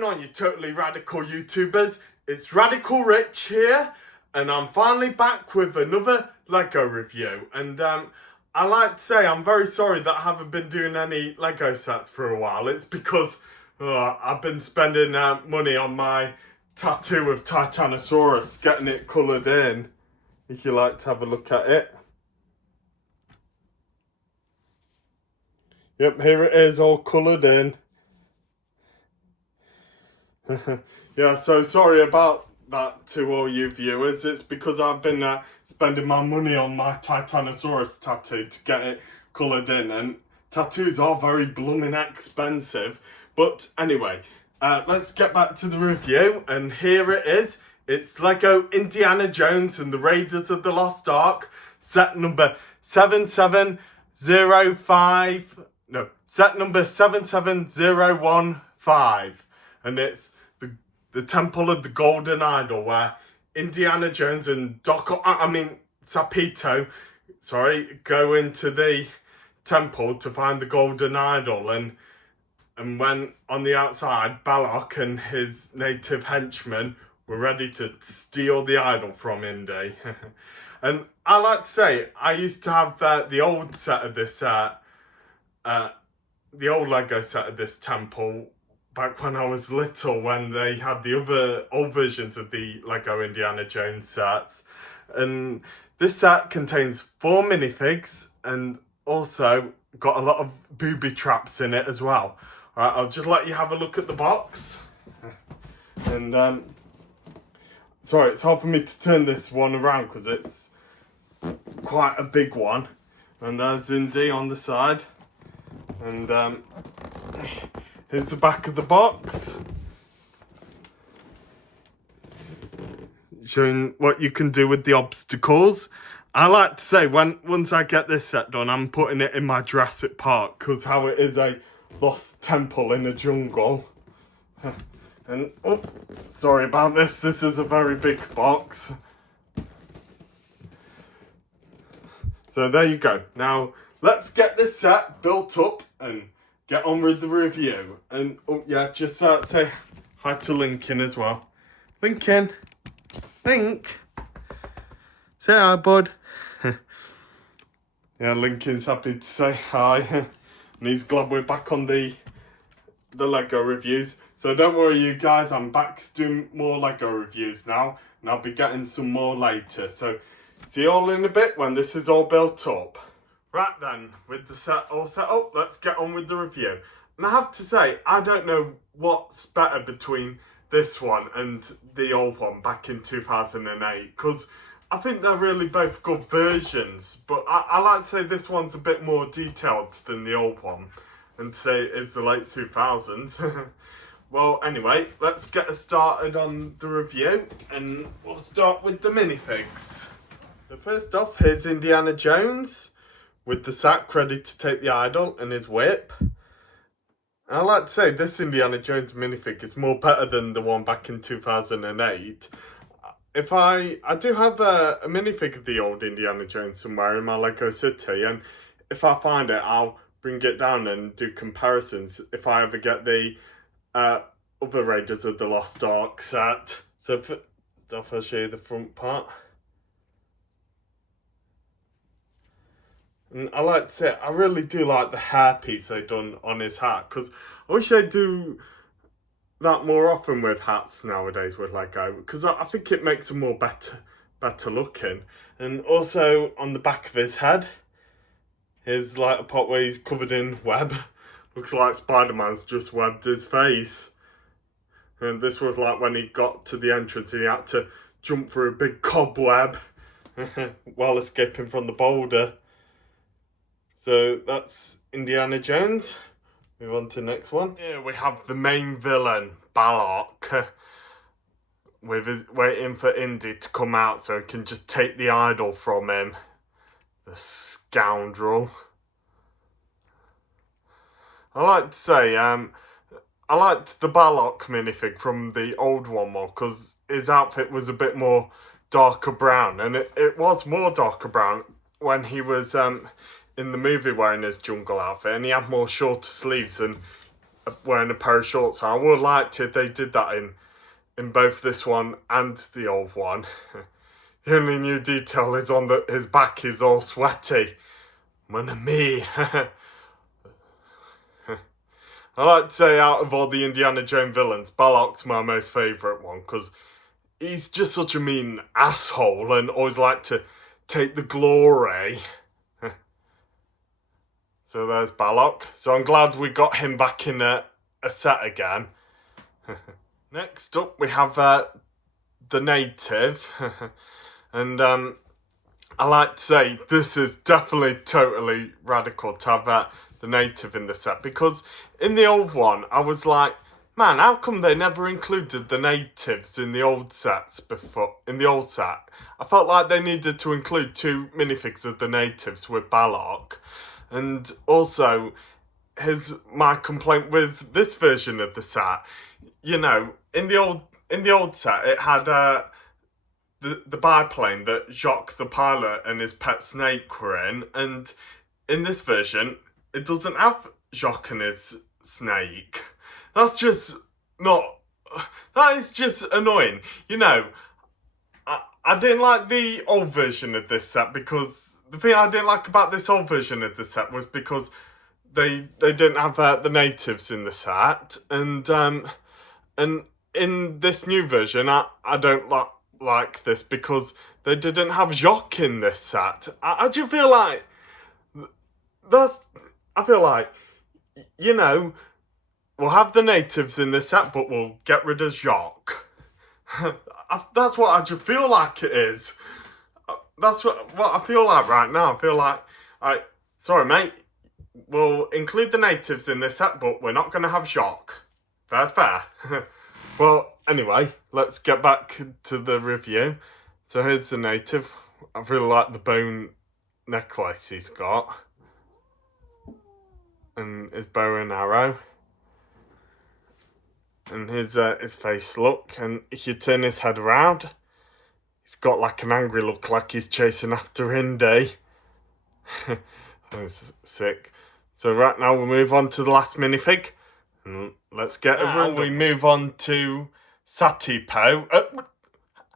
going on, you totally radical YouTubers? It's Radical Rich here, and I'm finally back with another Lego review. And I like to say I'm very sorry that I haven't been doing any Lego sets for a while. It's because I've been spending money on my tattoo of Titanosaurus, getting it coloured in. If you like to have a look at it. Yep, here it is, all coloured in. Yeah, so sorry about that to all you viewers. It's because I've been spending my money on my Titanosaurus tattoo to get it coloured in, and tattoos are very blooming expensive. But anyway, let's get back to the review, and here it is. It's Lego Indiana Jones and the Raiders of the Lost Ark, set number 77015, and it's the Temple of the Golden Idol, where Indiana Jones and Sapito, go into the temple to find the Golden Idol, and when on the outside, Balok and his native henchmen were ready to steal the idol from Indy. And I like to say, I used to have the old set of this, the old Lego set of this temple back when I was little, when they had the other old versions of the Lego Indiana Jones sets. And this set contains 4 minifigs and also got a lot of booby traps in it as well. Alright, I'll just let you have a look at the box. And sorry, it's hard for me to turn this one around because it's quite a big one. And there's Indy on the side. And here's the back of the box, showing what you can do with the obstacles. I like to say, once I get this set done, I'm putting it in my Jurassic Park, because how it is a lost temple in a jungle. And, oh, sorry about this, this is a very big box. So there you go. Now, let's get this set built up and get on with the review. And oh yeah, just say hi to Lincoln as well. Lincoln, Link, say hi, bud. Yeah, Lincoln's happy to say hi, and he's glad we're back on the Lego reviews. So don't worry, you guys, I'm back doing more Lego reviews now, and I'll be getting some more later. So see you all in a bit when this is all built up. Right then, with the set all set up, let's get on with the review. And I have to say, I don't know what's better between this one and the old one back in 2008, because I think they're really both good versions, but I like to say this one's a bit more detailed than the old one, and say it's the late 2000s. Well, anyway, let's get started on the review, and we'll start with the minifigs. So first off, here's Indiana Jones, with the sack ready to take the idol and his whip. I like to say this Indiana Jones minifig is more better than the one back in 2008. If I do have a minifig of the old Indiana Jones somewhere in my Lego City, and if I find it, I'll bring it down and do comparisons if I ever get the other Raiders of the Lost Ark set. So first off, I'll show you the front part. And I like to say, I really do like the hairpiece they've done on his hat, because I wish they'd do that more often with hats nowadays with Lego, because I think it makes them more better looking. And also on the back of his head, here's like a part where he's covered in web. Looks like Spider-Man's just webbed his face. And this was like when he got to the entrance and he had to jump through a big cobweb while escaping from the boulder. So that's Indiana Jones. Move on to the next one. Here we have the main villain, Balok, waiting for Indy to come out so he can just take the idol from him. The scoundrel. I like to say, I liked the Balok minifig from the old one more, because his outfit was a bit more darker brown, and it was more darker brown when he was in the movie wearing his jungle outfit, and he had more shorter sleeves and wearing a pair of shorts. I would like to if they did that in both this one and the old one. The only new detail is on his back is all sweaty. Mon ami. I like to say out of all the Indiana Jones villains, Balok's my most favourite one because he's just such a mean asshole and always like to take the glory. So there's Balok. So I'm glad we got him back in a set again. Next up we have the native. And I like to say this is definitely totally radical to have the native in the set, because in the old one I was like, man, how come they never included the natives in the old sets before? In the old set, I felt like they needed to include 2 minifigs of the natives with Balok. And also, here's my complaint with this version of the set. You know, in the old set, it had the biplane that Jacques the pilot and his pet snake were in, and in this version, it doesn't have Jacques and his snake. That is just annoying. You know, I didn't like the old version of this set because the thing I didn't like about this old version of the set was because they didn't have the natives in the set, and in this new version, I don't like this because they didn't have Jacques in this set. I just feel like I feel like, you know, we'll have the natives in this set, but we'll get rid of Jacques. That's what I just feel like it is. That's what I feel like right now. I feel like, sorry mate, we'll include the natives in this set, but we're not going to have Jacques. That's fair. Well, anyway, let's get back to the review. So here's the native. I really like the bone necklace he's got. And his bow and arrow. And his face look. And if you turn his head around, he's got like an angry look, like he's chasing after Indy. That's sick. So right now we'll move on to the last minifig. And let's get a run. We move on to Satipo.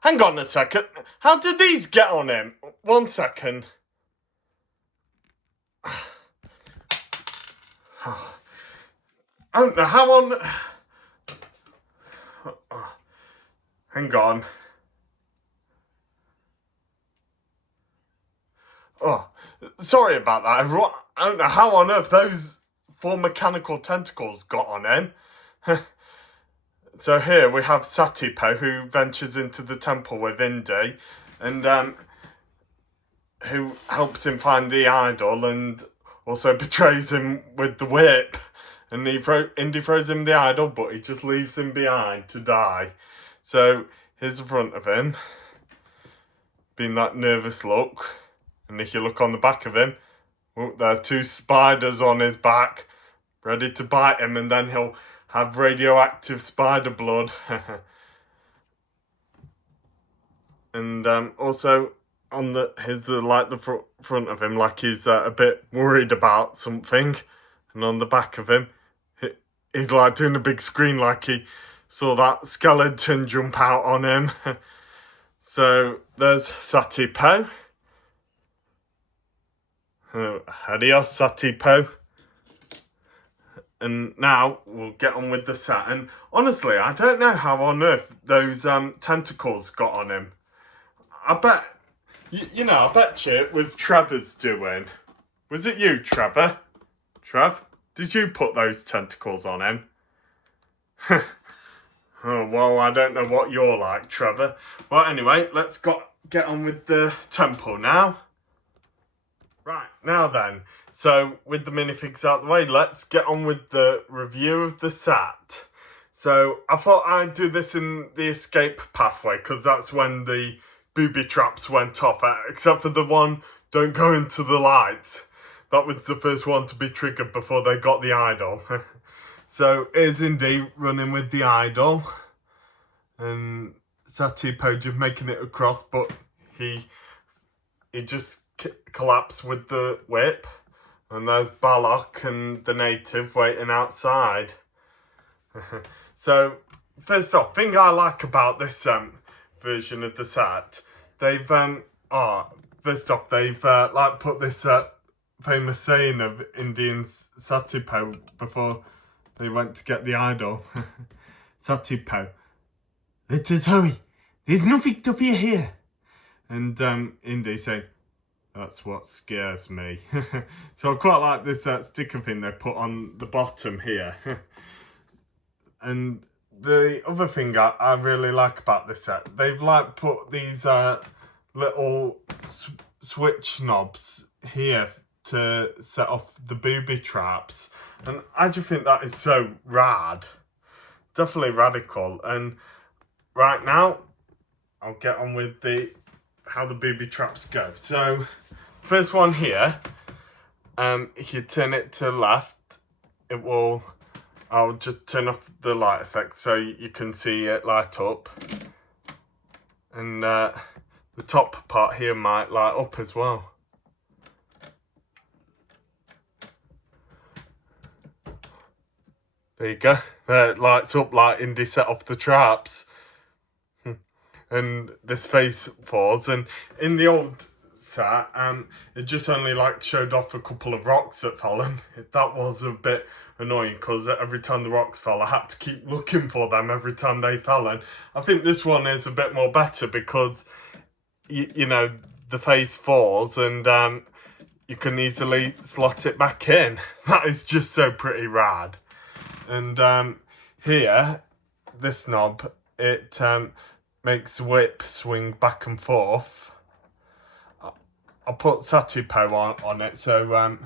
Hang on a second. How did these get on him? 1 second. I don't know how on... Hang on. Oh, sorry about that, everyone. I don't know how on earth those 4 mechanical tentacles got on him. So here we have Satipo, who ventures into the temple with Indy, and who helps him find the idol, and also betrays him with the whip. And Indy throws him the idol, but he just leaves him behind to die. So here's the front of him, being that nervous look. And if you look on the back of him, there are 2 spiders on his back, ready to bite him, and then he'll have radioactive spider blood. And also on the front of him, like he's a bit worried about something, and on the back of him, he's like doing a big screen, like he saw that skeleton jump out on him. So there's Satipo. Adios, Satipo. And now we'll get on with the set. And honestly, I don't know how on earth those tentacles got on him. I bet, I bet you it was Trevor's doing. Was it you, Trevor? Trev, did you put those tentacles on him? Oh, well, I don't know what you're like, Trevor. Well, anyway, let's get on with the temple now. Right, now then. So, with the minifigs out of the way, let's get on with the review of the set. So, I thought I'd do this in the escape pathway, because that's when the booby traps went off, except for the one, don't go into the light. That was the first one to be triggered before they got the idol. So, here's Indy running with the idol, and Satipo just making it across, but he just collapsed with the whip. And there's Balok and the native waiting outside. So, first off, thing I like about this version of the set, they've first off they've like put this famous saying of Indian Satipo before they went to get the idol. Satipo, let us hurry. There's nothing to fear here. And Indy saying, that's what scares me. So I quite like this sticker thing they put on the bottom here. And the other thing I really like about this set, they've like put these little switch knobs here to set off the booby traps. And I just think that is so rad. Definitely radical. And right now, I'll get on with how the booby traps go. So, first one here, if you turn it to the left, it will, I'll just turn off the light effect so you can see it light up. And the top part here might light up as well. There you go. There it lights up like Indy set off the traps. And this face falls, and in the old set, it just only like showed off a couple of rocks that fell, and that was a bit annoying because every time the rocks fell, I had to keep looking for them every time they fell. And I think this one is a bit more better because you know the face falls and you can easily slot it back in. That is just so pretty rad. And here, this knob, it makes the whip swing back and forth. I'll put Satipo on it so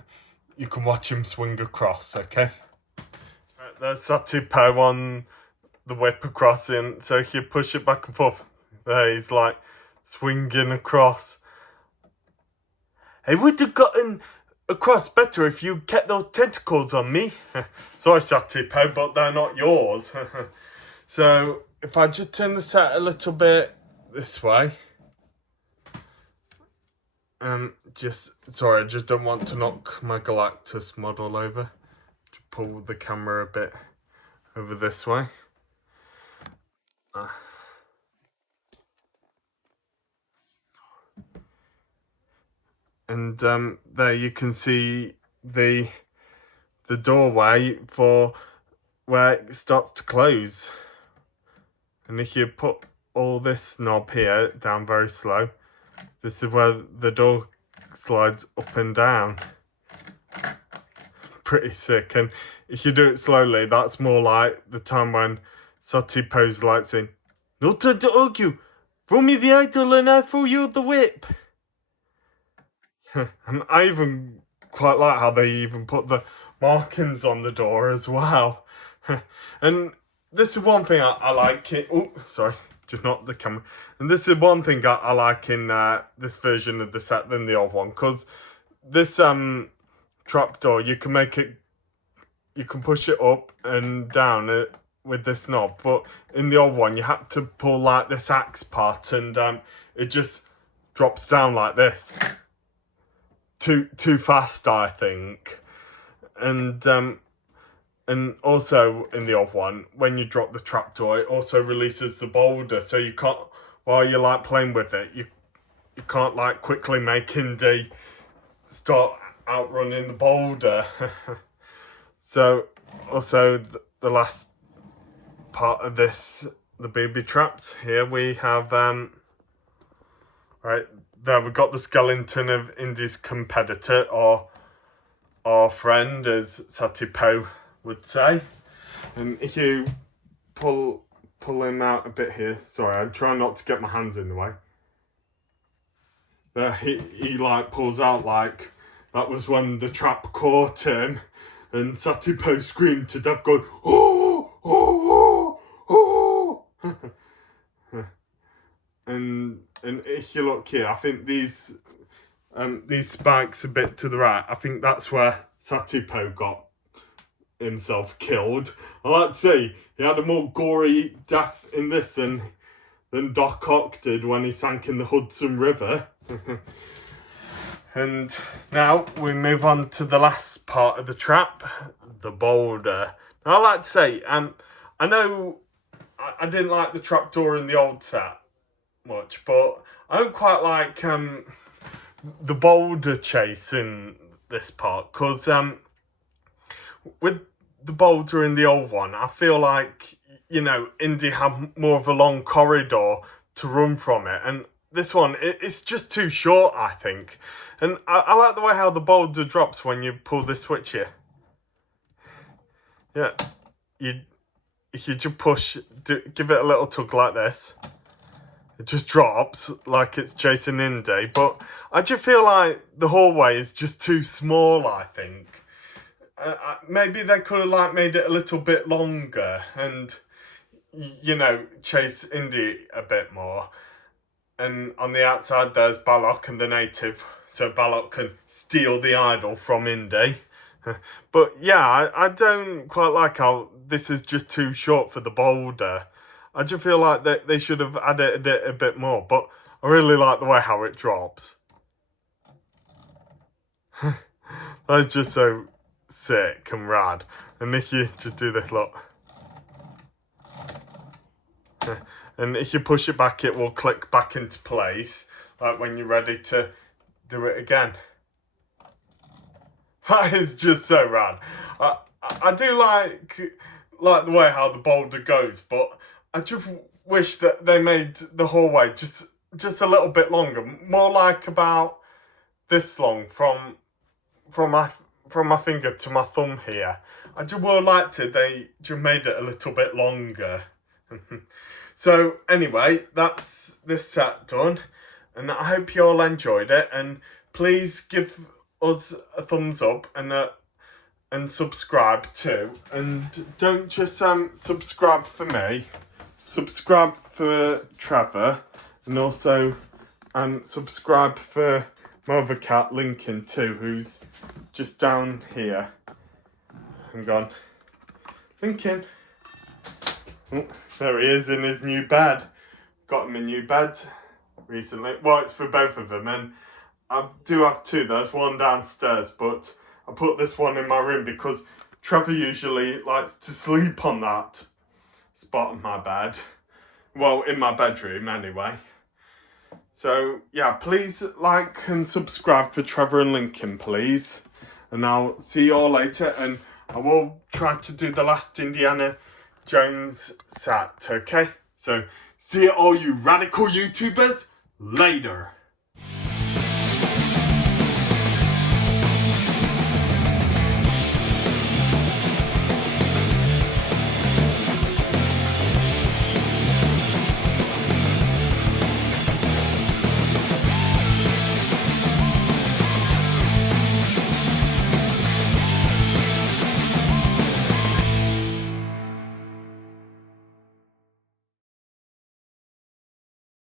you can watch him swing across, okay? Right, there's Satipo on the whip across in, so if you push it back and forth, there he's like swinging across. I would have gotten across better if you kept those tentacles on me. Sorry, Satipo, but they're not yours. So, if I just turn the set a little bit this way. Sorry, I just don't want to knock my Galactus model over. Just pull the camera a bit over this way. And there you can see the doorway for where it starts to close. And if you put all this knob here down very slow, this is where the door slides up and down. Pretty sick. And if you do it slowly, that's more like the time when Satipo's like saying, "No time to argue. Throw me the idol and I throw you the whip." And I even quite like how they even put the markings on the door as well. And this is one thing I like it. Oh, sorry, just not the camera. And this is one thing I like in this version of the set than the old one, because this trapdoor, you can push it up and down with this knob, but in the old one you had to pull like this axe part, and it just drops down like this. Too fast, I think. And also in the old one, when you drop the trapdoor, it also releases the boulder, so you can't, while you're like playing with it, you can't like quickly make Indy start outrunning the boulder. So also the last part of this, the booby traps, here we have right there we've got the skeleton of Indy's competitor, or friend, as Satipo would say. And if you pull him out a bit here, sorry, I'm trying not to get my hands in the way. There he like pulls out like that was when the trap caught him, and Satipo screamed to death going, "Oh, oh, oh, oh." And if you look here, I think these spikes a bit to the right, I think that's where Satipo got himself killed. I like to say he had a more gory death in this than Doc Ock did when he sank in the Hudson River. And now we move on to the last part of the trap, the boulder. Now I like to say, I know I didn't like the trapdoor in the old set much, but I don't quite like the boulder chase in this part, because with the boulder in the old one, I feel like, you know, Indy had more of a long corridor to run from it, and this one, it's just too short, I think. And I like the way how the boulder drops when you pull this switch here. Yeah, if you just push, give it a little tug like this, it just drops like it's chasing Indy. But I just feel like the hallway is just too small, I think. Maybe they could have like made it a little bit longer and, you know, chase Indy a bit more. And on the outside there's Balok and the native, so Balok can steal the idol from Indy. But yeah, I don't quite like how this is just too short for the boulder. I just feel like they should have added it a bit more, but I really like the way how it drops. That's just so sick and rad. And if you just do this, look. And if you push it back, it will click back into place, like when you're ready to do it again. That is just so rad. I do like the way how the boulder goes, but I just wish that they made the hallway just a little bit longer, more like about this long from my finger to my thumb here. I just would like to they just made it a little bit longer. So anyway, that's this set done, and I hope you all enjoyed it, and please give us a thumbs up and subscribe too, and don't just subscribe for me, subscribe for Trevor, and also subscribe for my other cat Lincoln too, who's just down here. Hang on, Lincoln. Oh, there he is in his new bed. Got him a new bed recently. Well, it's for both of them, and I do have two. There's one downstairs, but I put this one in my room because Trevor usually likes to sleep on that spot of my bed. Well, in my bedroom anyway. So yeah, please like and subscribe for Trevor and Lincoln, please. And I'll see you all later, and I will try to do the last Indiana Jones set, okay? So see you all you radical YouTubers later.